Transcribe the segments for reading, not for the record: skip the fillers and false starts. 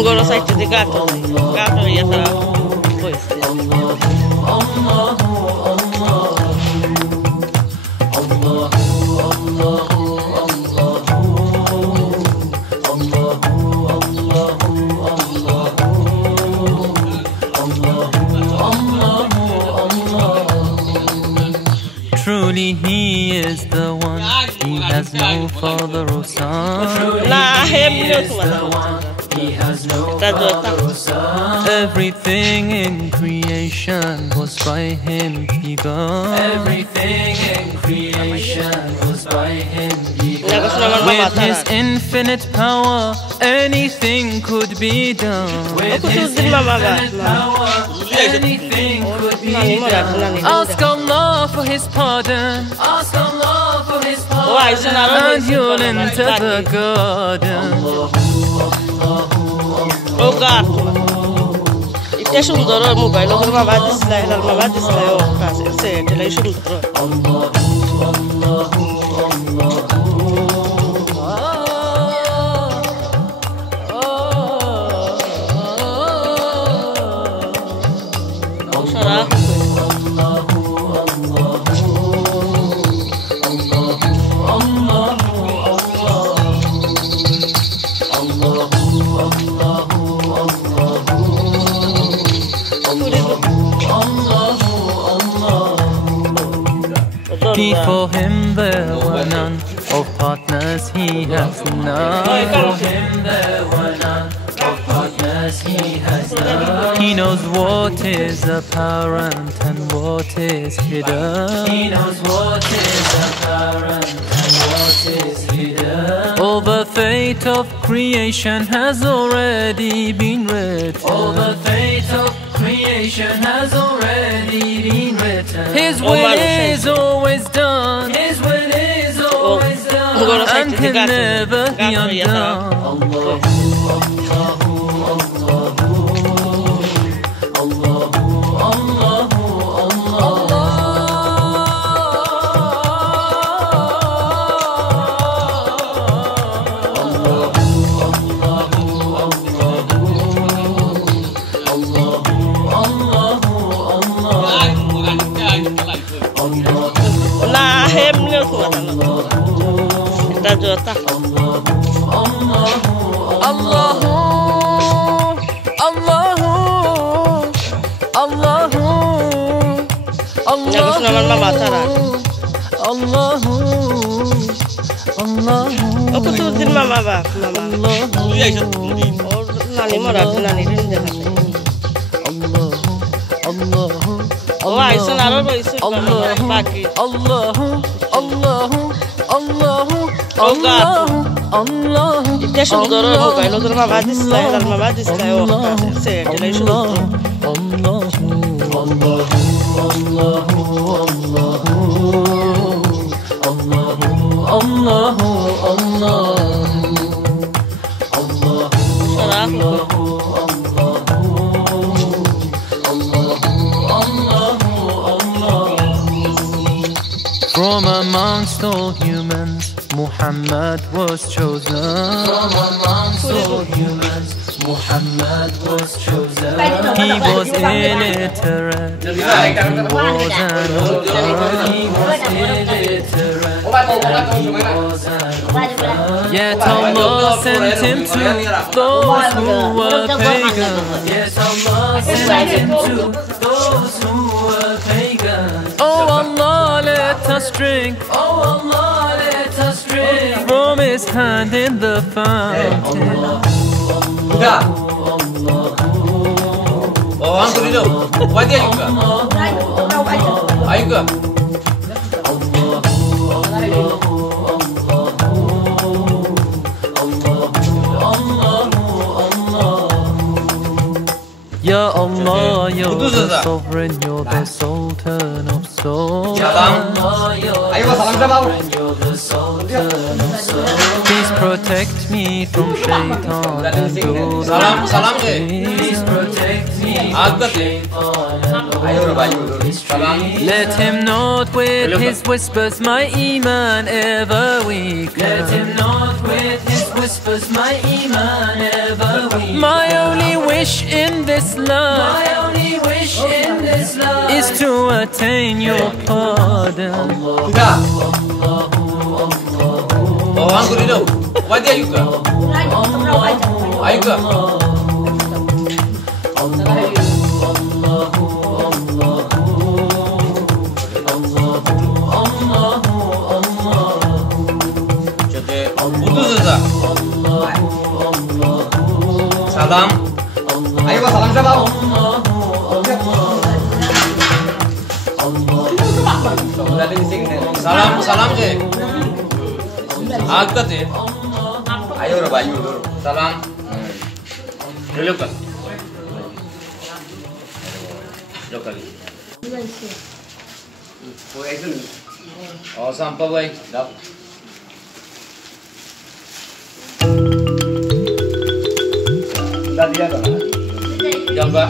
Ngoro site de gato ia estar depois. Truly he is the one, he has no father or son. Truly he is the one, he has no father or son. Everything in creation was by him begun. Everything in creation was by him begun. With his infinite power, anything could be done. With his infinite power, anything could be done. Ask Allah for his pardon. Ask Allah for his pardon, and you'll enter the garden. Oh God! Ite shundoro mobile over mama display, la mama display o kasi se tela shundoro. Before him there were none, of partners he has none. Before him there were none, of partners he has none. He knows what is apparent and what is hidden. He knows what is apparent and what is hidden. All the fate of creation has already been written. All the fate of creation has already been written. His will is always done. His will is always done, and can never be undone. Jota. Allahu, Allahu, Allahu, Allahu, Allahu, Allahu. Aku suruh din mama ba, mama. Oh, nani morat nani din dia. Allahu, Allahu. Oh, aisu naro aisu. Baki. Allahu, Allahu, Allahu. Oh God! Allah, Ite shundoro mobile over mama display, la mama display o kasi se tela shundoro. Allah, Allah, Allah, Allah, From amongst all humans, Muhammad was chosen. From amongst all humans, Muhammad was chosen. He was illiterate, and he was an orphan. He was illiterate, and he was an orphan. Yet Allah sent him to those who were pagan. Yet Allah sent him to those who were pagan. Oh Allah, let us drink. Oh Allah, let us drink from his hand in the fountain. Oh, angkat itu. Wajah juga. Ayo ke. Ya Allah, you're the sovereign, you're the sultan of souls. Please protect me from shaitan and do please protect me from shaitan and let him not with his whispers my iman ever weak. Let him not with his whispers my iman ever weak. My only wish in this life, is to attain your pardon. Oh, I'm good enough. Why did you go? I go. Salam. Ayo salam siapa? Salam je. Agak je. Ayo bayu. Salam. Dulu kan. Lokal. Oh sampai baik. Dah. Dia dah. Jamba.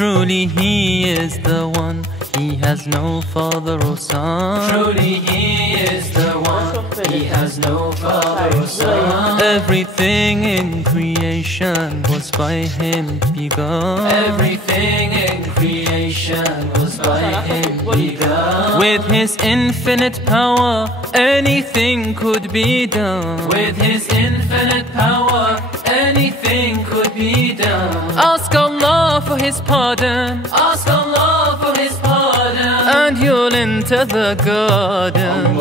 Truly he is the one, he has no father or son. Truly he is the one, he has no father or son. Everything in creation was by him begun. Everything in creation was by him begun. With his infinite power, anything could be done. With his infinite power, anything could be done. Ask Allah for his pardon. Ask Allah for his pardon, and you'll enter the garden.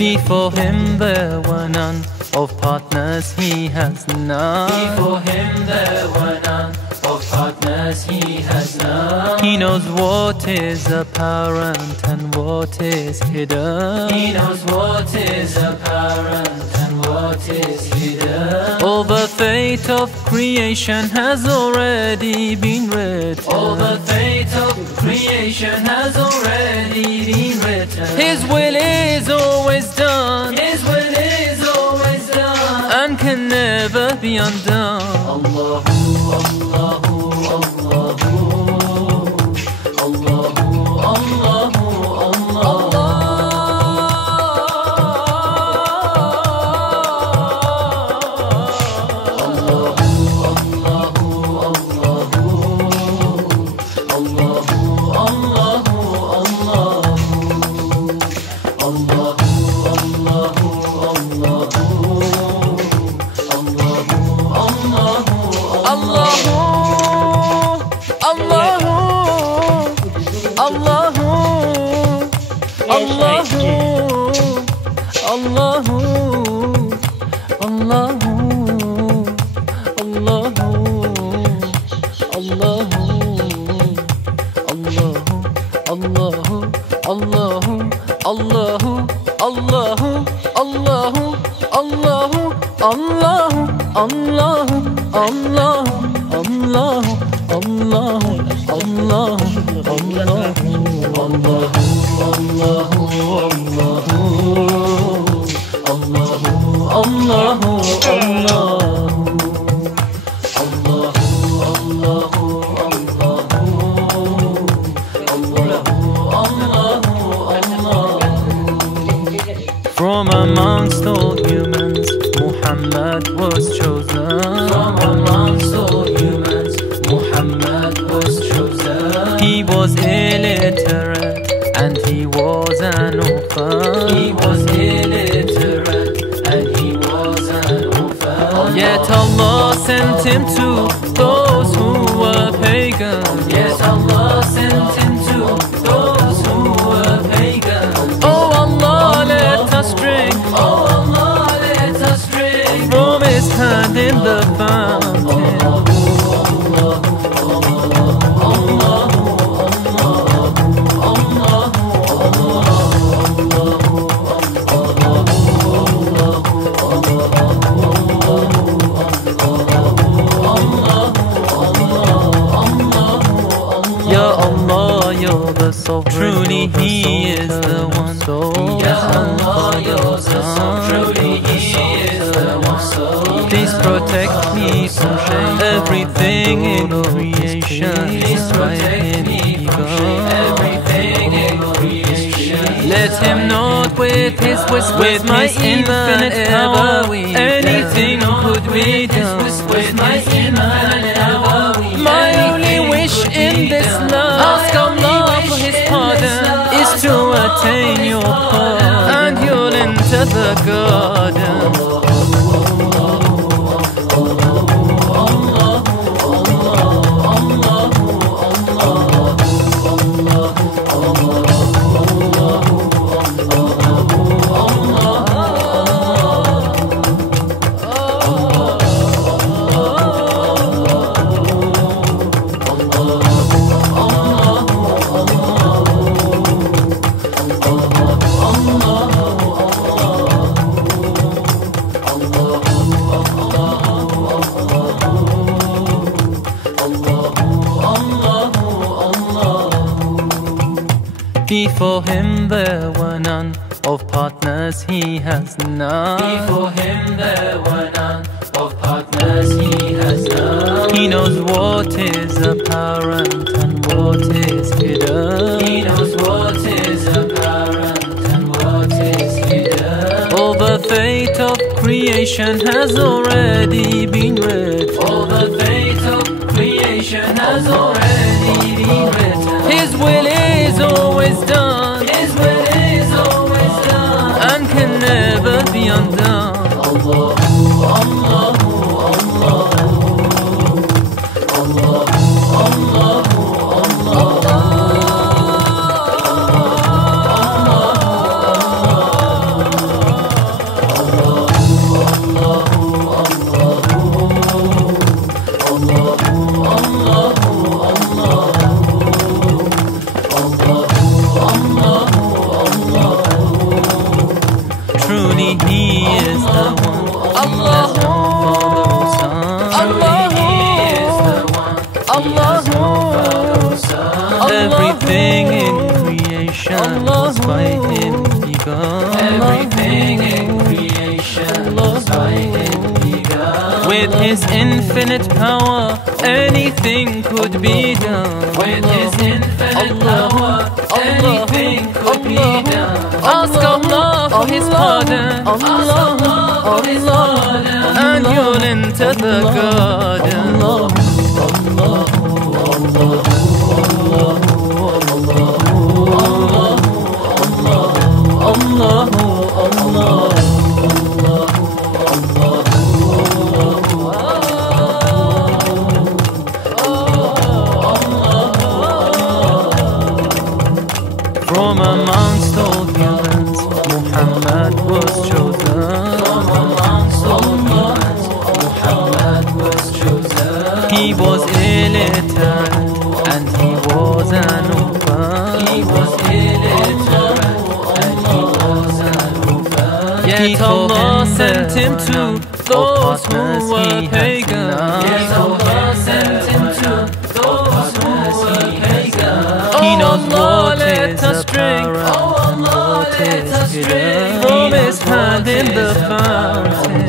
Before him there were none, of partners he has none. Before him there were none, of partners he has none. He knows what is apparent and what is hidden. He knows what is apparent and what is hidden. All the fate of creation has already been written. All the fate of creation has already been written. His will is always done. His will is always done, and can never be undone. Allahu, Allahu, Allahu, Allahu, Allahu, Allah. Allahu, Allahu, Allahu, Allahu. Allah, Allah, Allah, Allah, Allah, Allah, From amongst all humans, Muhammad was chosen. From amongst all humans, Muhammad was chosen. He was illiterate and he was an orphan. He was illiterate and he was an orphan. Yet Allah sent him to those who were pagans. Yet Allah sent him to those who were pagans. Oh Allah, let us drink. Oh Allah, let us drink from his hand in the fountain. Ya Allah, you're the sovereign. Truly He is the one. Ya Allah, you're the sovereign. Truly He is the one. Please protect me from shame. Everything in creation is by Him begun. Everything in creation. Let Him not with His whisper, with my infinite power, anything could be done. With my infinite power, my only wish in this love, ask Allah for His pardon, is to attain your path, and you'll enter the garden. Before Him there were none, of partners He has none. Before Him there were none, of partners He has none. He knows what is apparent and what is hidden. He knows what is apparent and what is hidden. All the fate of creation has already been read. All the fate of creation has already been written. His will is always done. His will is always done, and can never be undone. Allah, Allah, Allah, Allah, Allah, Truly He is the one. Allah, Father or Son. Truly He is the one. Allah, Father or Son. Everything in creation was by Him begun. Everything in creation was by Him begun. With His infinite power, anything could be done. With His infinite power, anything could be done. Ask Allah for His pardon, Allah for His pardon, and you'll enter the garden. From amongst all humans, Muhammad was chosen. From amongst all humans, Muhammad was chosen. He was illiterate and he was an orphan. He was illiterate and he was an orphan. Yet Allah sent him to those who were pagan. Yes, Allah sent him to those who were pagan. He knows what is a power and what is hidden from his hand in the fountain.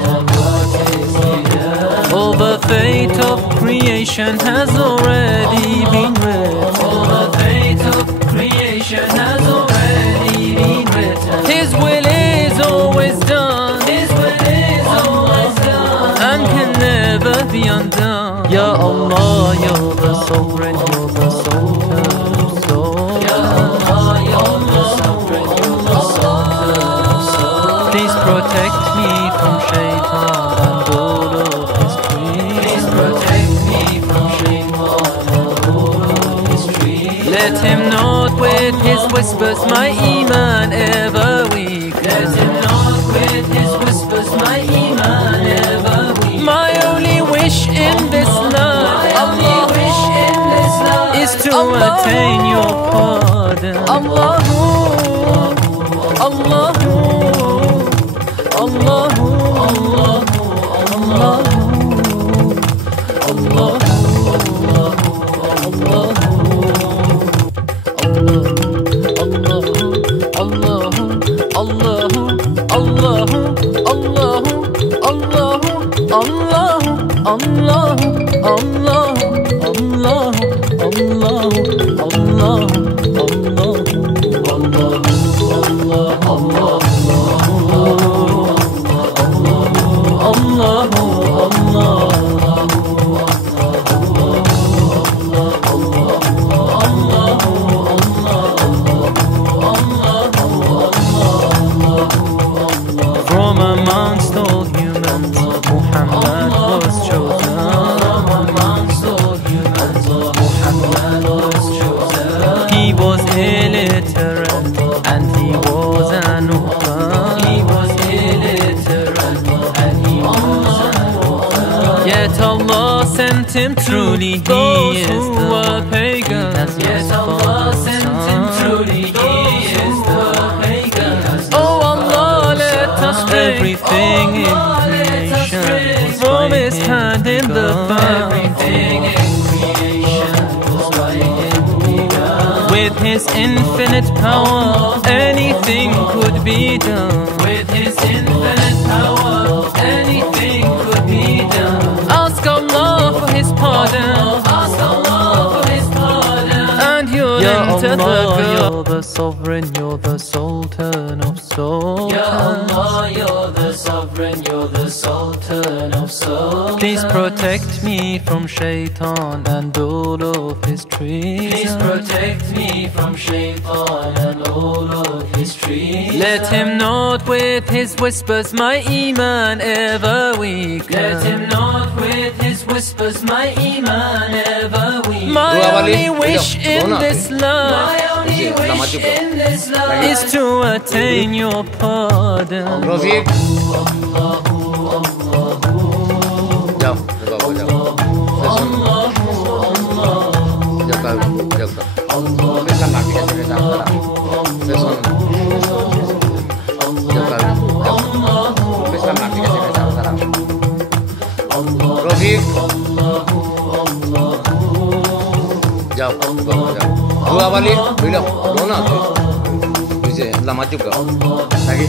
All the fate of creation has already been written. All the fate of creation has already been written. His will is always done. His will is always done, and can never be undone. Ya Allah, you're the sovereign, you're the sultan of souls. Ya Allah, you're the sovereign, you're the sultan of souls. Please protect me from shaitan and all of his tricks. Please protect me from shaitan and all of his tricks. Let him not with his whispers my iman ever weak. Let him not with his whispers my iman ever weak. My only wish in this life, is to attain your pardon. Allahu, Allahu, Allahu, From amongst all humans, Muhammad was chosen. From amongst all humans, Muhammad was chosen. He was illiterate and he was an orphan. He was illiterate and he was an orphan. Yet Allah sent him truly, he is the pagan. Yet Allah sent him truly, he is the pagan. Oh Allah, let us pray. Everything in creation from his hand in the fountain. With his infinite power, anything could be done. With his infinite power, anything could be done. Ask Allah for his pardon. Ask Allah for his pardon, and you'll enter the garden. You're the sovereign, you're the sultan of souls. Ya Allah, you're the sovereign, you're the sultan of souls. Please protect me from shaitan and all of his tricks. Please protect me from shaitan and all of his tricks. Let him not with his whispers my iman ever weaken. Let him not with his whispers my iman ever weaken. My only wish in this life, is to attain your pardon. Rafiq, जाओ जाओ जाओ dua balik bilang dona bisa lama juga lagi.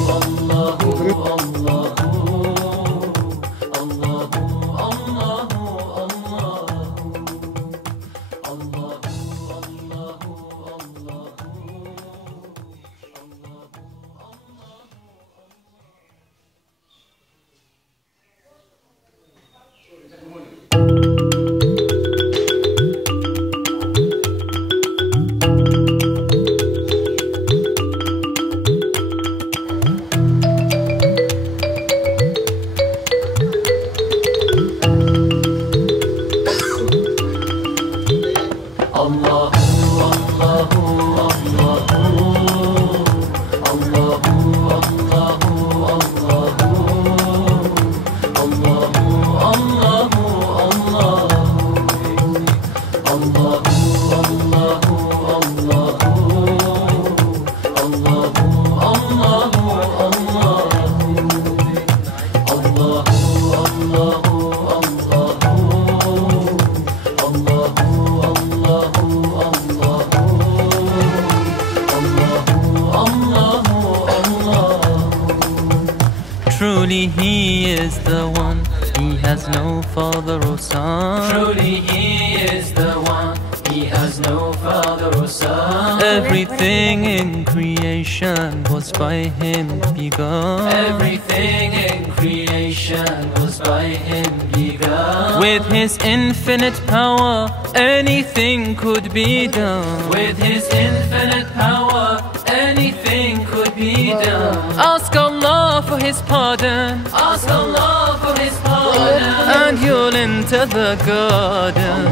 He is the one, He has no father or son. Truly He is the one, He has no father or son. Everything in creation was by Him begun. Everything in creation was by Him begun. With His infinite power, anything could be done. With His infinite power, anything could be done. Ask Allah for His pardon, Ask Allah for His pardon, and you'll enter the garden.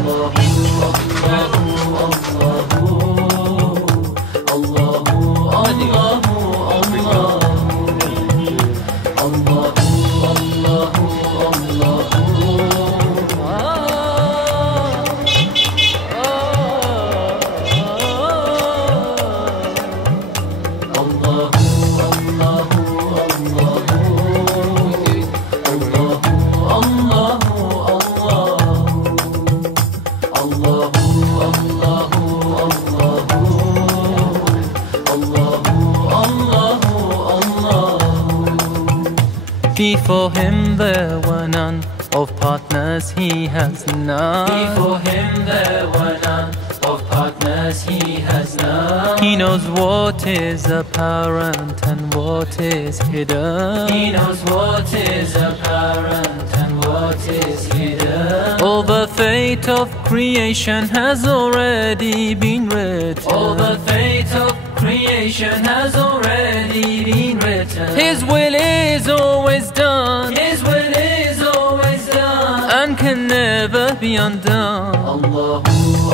Before Him there were none, of partners He has none. Before Him there were none, of partners He has none. He knows what is apparent and what is hidden. He knows what is apparent and what is hidden. All the fate of creation has already been written. All the fate of creation has already been written. His will is always done, His will is always done, and can never be undone. Allahu,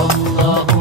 Allahu.